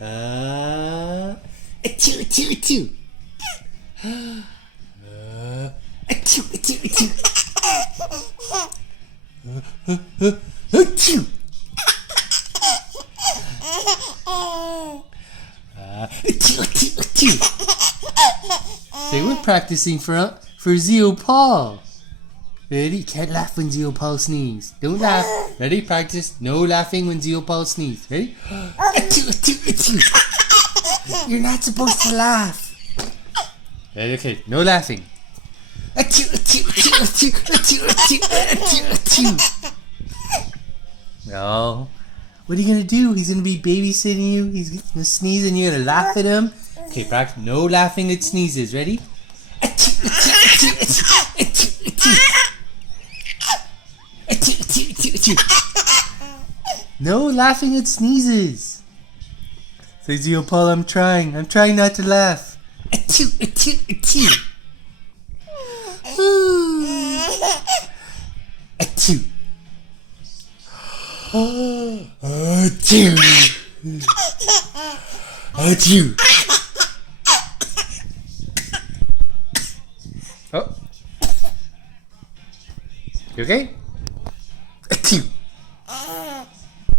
Achoo, achoo, achoo. Achoo, achoo, achoo. Achoo. Achoo, achoo, achoo. Say, we're practicing for Zio Paul. Ready? Can't laugh when Zio Paul sneezes. Don't laugh. Ready? Practice. No laughing when Zio Paul sneezes. Ready? Achoo, achoo, achoo. You're not supposed to laugh. Ready? Okay. No laughing. Achoo, achoo, achoo, achoo, achoo, achoo, achoo, achoo. No. What are you gonna do? He's gonna be babysitting you. He's gonna sneeze and you're gonna laugh at him. Okay, practice. No laughing at sneezes. Ready? Achoo, achoo, achoo, achoo, achoo, achoo. Achoo, achoo, achoo, achoo. No laughing at sneezes. Say, Zio Paul, I'm trying. I'm trying not to laugh. Achoo, achoo, achoo. Achoo. Achoo. Achoo. Oh. You okay?